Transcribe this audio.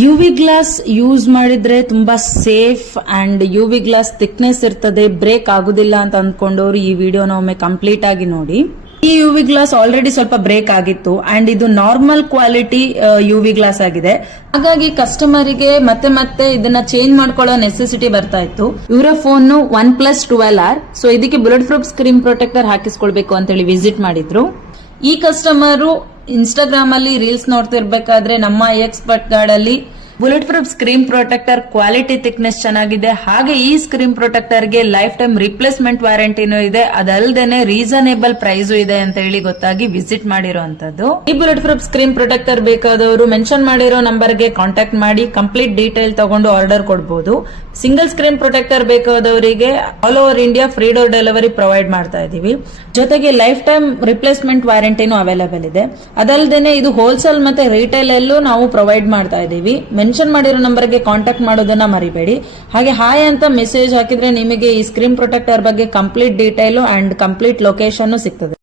UV glass use ಮಾಡಿದ್ರೆ ತುಂಬಾ safe and UV glass thickness ಇರ್ತದೆ, ಬ್ರೇಕ್ ಆಗುದಿಲ್ಲ ಅಂತ ಅಂದ್ಕೊಂಡವ್ರು ಈ ವಿಡಿಯೋನ ಒಮ್ಮೆ ಕಂಪ್ಲೀಟ್ ಆಗಿ ನೋಡಿ. ಈ ಯುವಿ ಗ್ಲಾಸ್ ಆಲ್ರೆಡಿ ಸ್ವಲ್ಪ ಬ್ರೇಕ್ ಆಗಿತ್ತು ಅಂಡ್ ಇದು ನಾರ್ಮಲ್ ಕ್ವಾಲಿಟಿ ಯುವಿ ಗ್ಲಾಸ್ ಆಗಿದೆ. ಹಾಗಾಗಿ ಕಸ್ಟಮರಿಗೆ ಮತ್ತೆ ಮತ್ತೆ ಇದನ್ನ ಚೇಂಜ್ ಮಾಡ್ಕೊಳ್ಳೋ ನೆಸೆಸಿಟಿ ಬರ್ತಾ ಇತ್ತು. ಇವರ ಫೋನ್ OnePlus 12R, ಸೊ ಇದಕ್ಕೆ ಬುಲೆಟ್ ಪ್ರೂಫ್ ಸ್ಕ್ರೀನ್ ಪ್ರೊಟೆಕ್ಟರ್ ಹಾಕಿಸ್ಕೊಳ್ಬೇಕು ಅಂತ ಹೇಳಿ ವಿಸಿಟ್ ಮಾಡಿದ್ರು. ಈ ಕಸ್ಟಮರು ಇನ್ಸ್ಟಾಗ್ರಾಮ್ ಅಲ್ಲಿ ರೀಲ್ಸ್ ನೋಡ್ತಿರ್ಬೇಕಾದ್ರೆ ನಮ್ಮ ಎಕ್ಸ್ಪರ್ಟ್ ಗಾರ್ಡ್ ಅಲ್ಲಿ bullet proof screen protector quality thickness ಚೆನ್ನಾಗಿದೆ, ಹಾಗೆ ಈ ಸ್ಕ್ರೀನ್ ಪ್ರೊಟೆಕ್ಟರ್ ಗೆ ಲೈಫ್ ಟೈಮ್ ರಿಪ್ಲೇಸ್ಮೆಂಟ್ ವಾರಂಟಿನೂ ಇದೆ, ಅದಲ್ದೇನೆ ರೀಸನೇಬಲ್ ಪ್ರೈಸ್ ಇದೆ ಅಂತ ಹೇಳಿ ಗೊತ್ತಾಗಿ ವಿಸಿಟ್ ಮಾಡಿರೋಂಥದ್ದು. ಈ ಬುಲೆಟ್ ಪ್ರೂಫ್ ಸ್ಕ್ರೀನ್ ಪ್ರೊಟೆಕ್ಟರ್ ಬೇಕಾದವರು ಮೆನ್ಷನ್ ಮಾಡಿರೋ ನಂಬರ್ ಗೆ ಕಾಂಟ್ಯಾಕ್ಟ್ ಮಾಡಿ ಕಂಪ್ಲೀಟ್ ಡೀಟೇಲ್ ತಗೊಂಡು ಆರ್ಡರ್ ಕೊಡಬಹುದು. ಸಿಂಗಲ್ ಸ್ಕ್ರೀನ್ ಪ್ರೊಟೆಕ್ಟರ್ ಬೇಕಾದವರಿಗೆ all over India free door delivery provide ಮಾಡ್ತಾ ಇದೀವಿ. ಜೊತೆಗೆ ಲೈಫ್ ಟೈಮ್ ರಿಪ್ಲೇಸ್ಮೆಂಟ್ ವಾರಂಟಿನೂ ಅವೈಲೇಬಲ್ ಇದೆ. ಅದಲ್ದೇನೆ ಇದು ಹೋಲ್ಸೇಲ್ ಮತ್ತೆ ರಿಟೇಲ್ ಅಲ್ಲೂ ನಾವು ಪ್ರೊವೈಡ್ ಮಾಡ್ತಾ ಇದೀವಿ. ಮೆನ್ಷನ್ ಮಾಡಿರೋ ನಂಬರ್ಗೆ ಕಾಂಟ್ಯಾಕ್ಟ್ ಮಾಡೋದನ್ನ ಮರಿಬೇಡಿ. ಹಾಗೆ ಹಾಯ್ ಅಂತ ಮೆಸೇಜ್ ಹಾಕಿದ್ರೆ ನಿಮಗೆ ಈ ಸ್ಕ್ರೀನ್ ಪ್ರೊಟೆಕ್ಟರ್ ಬಗ್ಗೆ complete detail and complete location ಸಿಗ್ತದೆ.